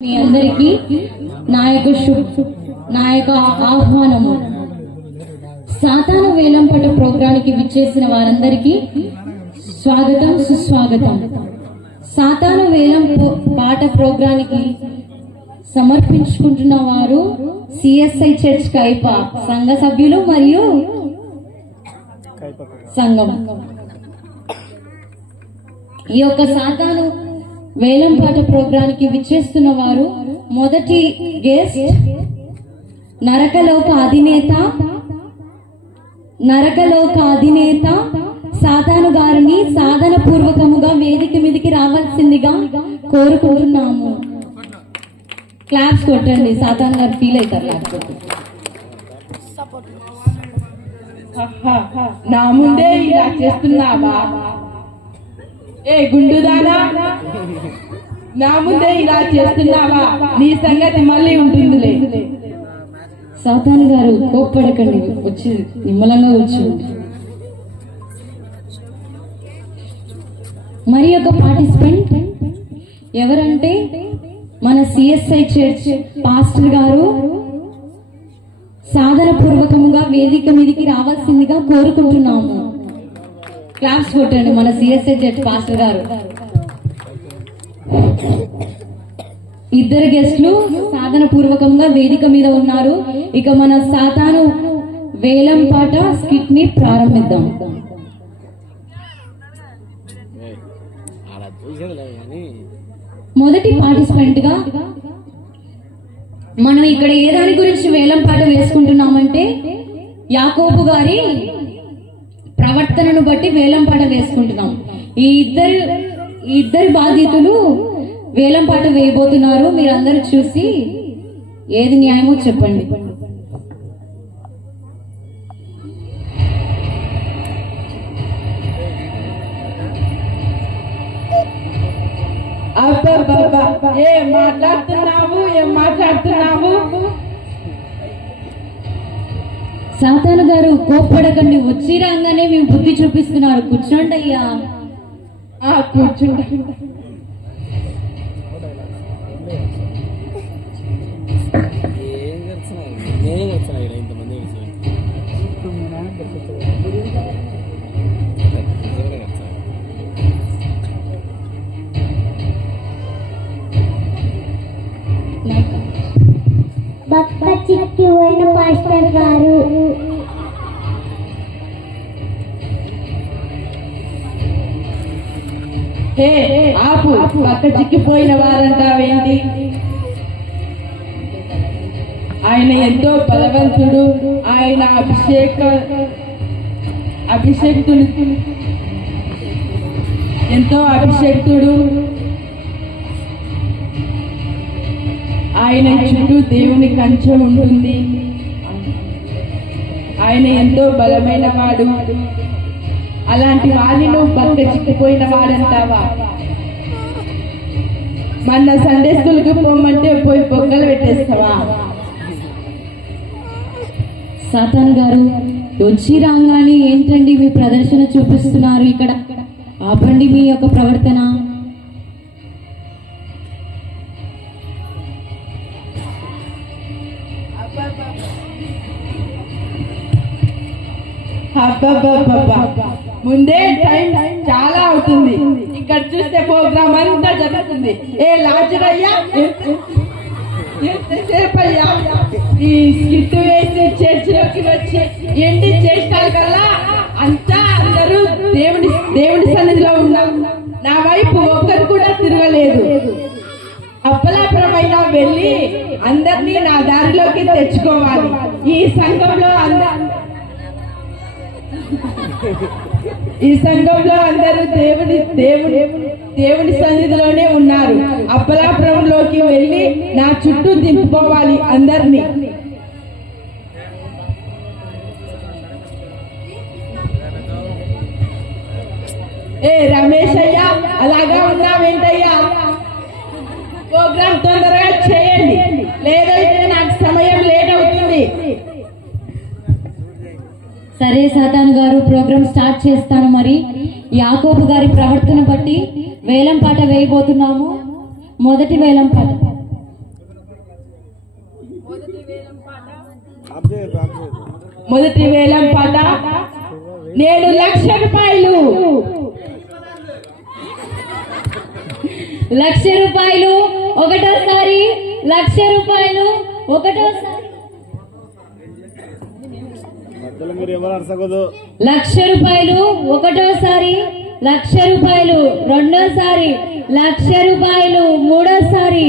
మీ అందరికీ నా యొక్క ఆహ్వానము. సాతాను వేలంపాట ప్రోగ్రానికి విచ్చేసిన వారందరికీ స్వాగతం, సుస్వాగతం. సాతాను వేలం పాట ప్రోగ్రానికి సమర్పించుకుంటున్న వారు సిఎస్ఐ చర్చ్ కైప సంఘ సభ్యులు మరియు సంఘం. ఈ యొక్క సాతాను వేలంపాట ప్రోగ్రానికి విచ్చేస్తున్న వారు మొదటి గెస్ట్ నరకలోక అధినేత సాతాను గారిని సాధన పూర్వకముగా వేదిక మీదకి రావాల్సిందిగా కోరుకుంటున్నాము. క్లాప్స్ కొట్టండి, సాతాను గారు ఫీల్ అవుతారు. నా ముందే ఇలా చేస్తున్నావా? ఏ గుండుదానా, నా ముందే ఇలా చేస్తున్నావా? నీ సంగతి మళ్ళీ ఉంటుందిలే. సాతాను గారు కోప్పడకండి, వచ్చి నిమ్మలంగా వచ్చి. మరి ఒక పార్టిసిపెంట్ ఎవరంటే మన సిఎస్ఐ చర్చ్ పాస్టర్ గారు సాధన పూర్వకముగా వేదిక మీదకి రావాల్సిందిగా కోరుకుంటున్నాము. క్లాప్స్ కొట్టండి మన సిఎస్ఐ చర్చ్ పాస్టర్ గారు. ఇద్దరు గెస్ట్లు సాధన పూర్వకంగా వేదిక మీద ఉన్నారు. ఇక మన సాతాను వేలం పాట స్కిట్ ని ప్రారంభిద్దాం. మొదటి పార్టిసిపెంట్ గా మనం ఇక్కడ ఏ దాని గురించి వేలం పాట వేసుకుంటున్నామంటే యాకోబు గారి ప్రవర్తనను బట్టి వేలం పాట వేసుకుంటున్నాం. ఈ ఇద్దరు బాధితులు వేలం పాట వేయబోతున్నారు. మీరందరూ చూసి ఏది న్యాయమో చెప్పండి. ఏం మాట్లాడుతున్నావు? సాతాను గారు కోప్పడకండి, వచ్చి రాగానే మేము బుద్ధి చూపిస్తున్నారు. కూర్చోండి అయ్యా. కూర్చుంటా. బక్క చిక్కి పోయిన పాస్టర్ గారు, ఆపు. పక్క చిక్కిపోయిన వారంటావేంటి? ఆయన ఎంతో బలవంతుడు. ఆయన ఎంతో అభిషేక్తుడు. ఆయన చుట్టూ దేవుని కంచె ఉంటుంది. ఆయన ఎంతో బలమైన వాడు. అలాంటి వాడిని నువ్వు బక్క చిక్కిపోయిన వాడంటావా? మన సండే స్కూల్కి పోమంటే పోయి బొగ్గలు పెట్టేస్తావా? సాతాను గారు వచ్చి రాగానే ఏంటండి మీ ప్రదర్శన చూపిస్తున్నారు ఇక్కడ? ఆపండి మీ యొక్క ప్రవర్తన. ముందే టైం చాలా అవుతుంది. ఇక్కడ చూస్తే ప్రోగ్రామ్ అంతా జరుగుతుంది. ఏ లాజరయ్యా, ఎంతసేపయ్యా ఈ స్కిట్ వేసి చర్చిలోకి వచ్చి ఎండి చేస్తారు కదా? అంతా అందరూ దేవుడి సన్నిధిలో ఉన్నాం. నా వైపు ఒక్కరు కూడా తిరగలేదు. అప్పలాపురమైనా వెళ్ళి అందరినీ నా దారిలోకి తెచ్చుకోవాలి. ఈ సంఘంలో అందరూ దేవుని సన్నిధిలోనే ఉన్నారు. అప్పలాపురంలోకి వెళ్ళి నా చుట్టూ దింపుకోవాలి అందరినీ. ఏ రమేష్ అయ్యా, అలాగా ఉన్నావేంటయ్యా? ప్రోగ్రామ్ తొందరగా చేయండి, లేదైతే నాకు సమయం లేట్ అవుతుంది. సరే సాతాను గారు, ప్రోగ్రామ్ స్టార్ట్ చేస్తాను. మరి యాకోబు గారి ప్రవర్తన బట్టి వేలం పాట వేయబోతున్నాము. మొదటి వేలం పాట మొదటి వేలం పాట నేను 1,00,000 రూపాయలు. 1,00,000 రూపాయలు ఒకటోసారి, 1,00,000 రూపాయలు ఒకటోసారి, 1,00,000 రూపాయలు ఒకటోసారి, 1,00,000 రూపాయలు రెండోసారి, 1,00,000 రూపాయలు మూడోసారి,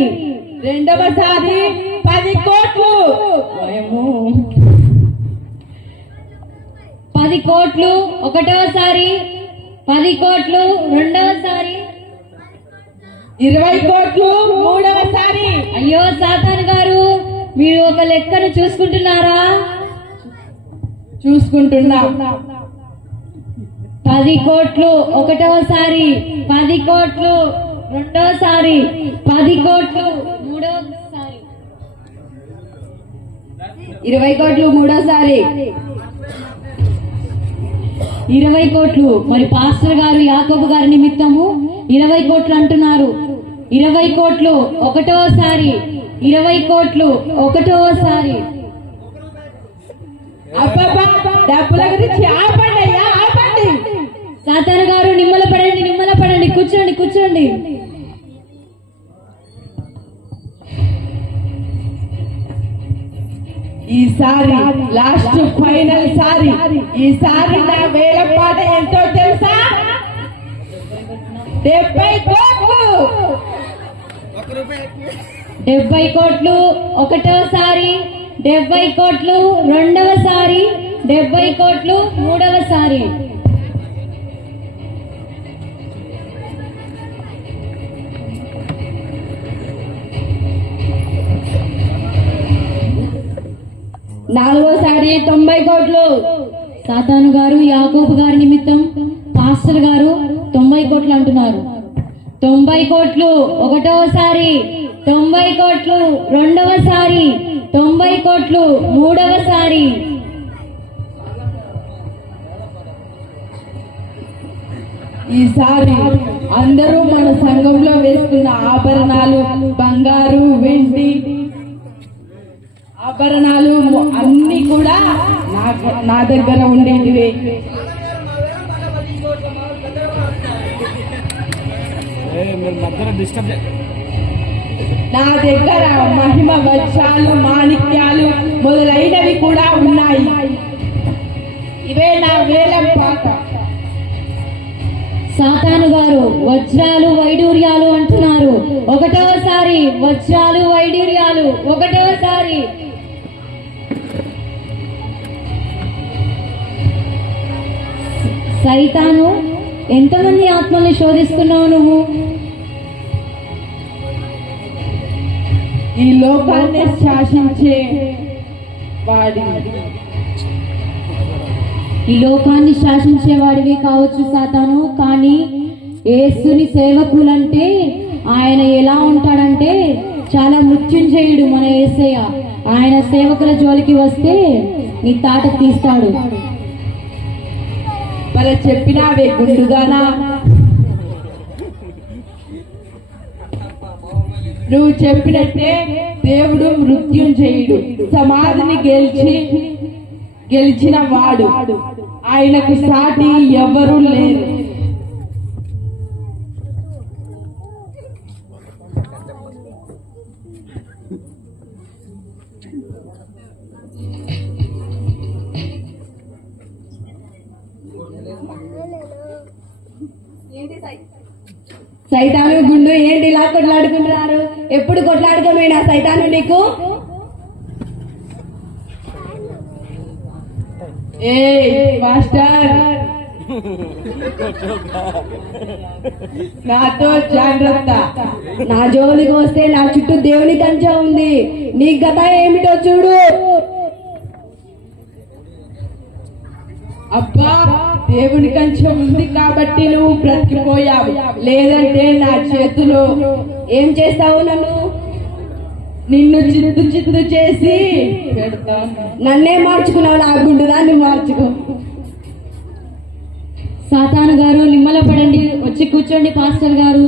రెండవసారి 10 కోట్లు. 10 కోట్లు ఒకటోసారి, 10 కోట్లు రెండోసారి, 20 కోట్లు మూడవసారి. అయ్యో సాతాను గారు, మీరు ఒక లెక్కను చూసుకుంటున్నారా? చూసుకుంటున్నా. 10 కోట్లు ఒకటోసారి, 10 కోట్లు రెండోసారి, 10 కోట్లు మూడోసారి, 20 కోట్లు మూడోసారి, 20 కోట్లు. మరి పాస్టర్ గారు యాకోబు గారి నిమిత్తము 20 కోట్లు అంటున్నారు. 20 కోట్లు ఒకటోసారి, 20 కోట్లు ఒకటోసారి. అబ్బబ్బా, డబ్బుల గురించి ఆపండి అయ్యా, ఆపండి. సాతాను గారు నిమ్మల పడండి, కూర్చోండి కూర్చోండి. ఈసారి లాస్ట్ ఫైనల్ సారి. ఈసారి నా వేల పాట ఎంతో తెలుసా? 70 కోట్లు. 70 కోట్లు ఒకటోసారి, 70 కోట్లు రెండవసారి, 70 కోట్లు మూడవసారి. నాలుగోసారి 90 కోట్లు. సాతాను గారు యాకోబు గారి నిమిత్తం పాస్టర్ గారు 90 కోట్లు అంటున్నారు. 90 కోట్లు ఒకటోసారి, 90 కోట్లు రెండవసారి, 90 కోట్లు మూడవసారి. ఈసారి అందరూ మన సంఘంలో వేసుకున్న ఆభరణాలు, బంగారు వెండి ఆభరణాలు అన్ని కూడా నా దగ్గర ఉండేటివే. నా దగ్గర మహిమ వజ్రాలు, మాణిక్యాలు మొదలైనవి కూడా ఉన్నాయి. ఇవే నా వేలం పాట. సాతాను గారు వజ్రాలు వైడూర్యాలు అంటున్నారు. ఒకటోసారి వజ్రాలు వైడూర్యాలు ఒకటోసారి, సైతాను ఎంతమంది ఆత్మల్ని శోధిస్తున్నావు నువ్వు? ఈ లోకాన్ని శాసించే వాడి, ఈ లోకాన్ని శాసించేవాడివి కావచ్చు సాతాను, కానీ యేసుని సేవకులంటే ఆయన ఎలా ఉంటాడంటే చాలా మృత్యుంజయుడు మన యేసయ్య. ఆయన సేవకుల జోలికి వస్తే నీ తాట తీస్తాడు. మరి చెప్పినావే గుండుగానా, నువ్వు చెప్పినట్టే దేవుడు మృత్యుంజయుడు, సమాధిని గెలిచిన వాడు. ఆయనకు సాటి ఎవరు లేరు. సైతాను గుండు ఏంటి ఇలా కొట్లాడుకుంటున్నారు? ఎప్పుడు కొట్లాడుకోమేనా సైతాను నీకు? ఏ మాస్టర్, నాతో జాగ్రత్త. నా జోలికి వస్తే నా చుట్టూ దేవుని కంచె ఉంది. నీ గత ఏమిటో చూడు. అబ్బా, దేవుని కంచె ఉంది కాబట్టి నువ్వు బ్రతికిపోయావు, లేదంటే నా చేతిలో ఏం చేస్తావు? నిన్ను చిత్తు చేసి పెడతాను. నన్నే మార్చుకున్నావు, నా గుండుదాన్ని మార్చుకో. సాతాను గారు నిమ్మల పడండి, వచ్చి కూర్చోండి పాస్టర్ గారు.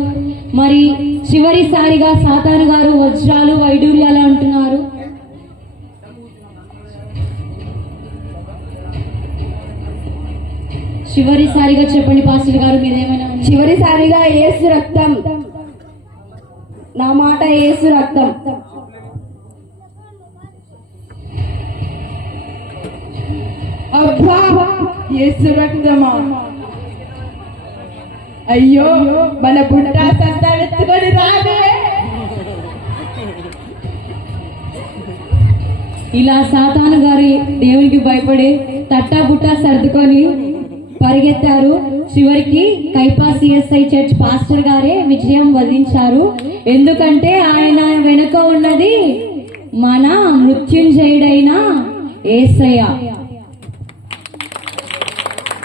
మరి చివరిసారిగా సాతాను గారు వజ్రాలు వైడూర్యాలు అంటున్నారు. చివరిసారిగా చెప్పండి పాస్టర్ గారు, మీరేమైనా చివరిసారిగా యేసు రక్తం, నా మాట యేసు రక్తం. అబ్బా, యేసు రక్తమా? అయ్యో, మన బుట్ట సంతా ఎత్తుకొని రాదే. ఇలా సాతాను గారి దేవునికి భయపడి తట్టా బుట్టా సర్దుకొని పరిగెత్తారు. చివరికి కైపా సిఎస్ఐ చర్చ్ పాస్టర్ గారే విజయం వధించారు. ఎందుకంటే ఆయన వెనుక ఉన్నది మన మృత్యుంజయుడైన యేసయ్య.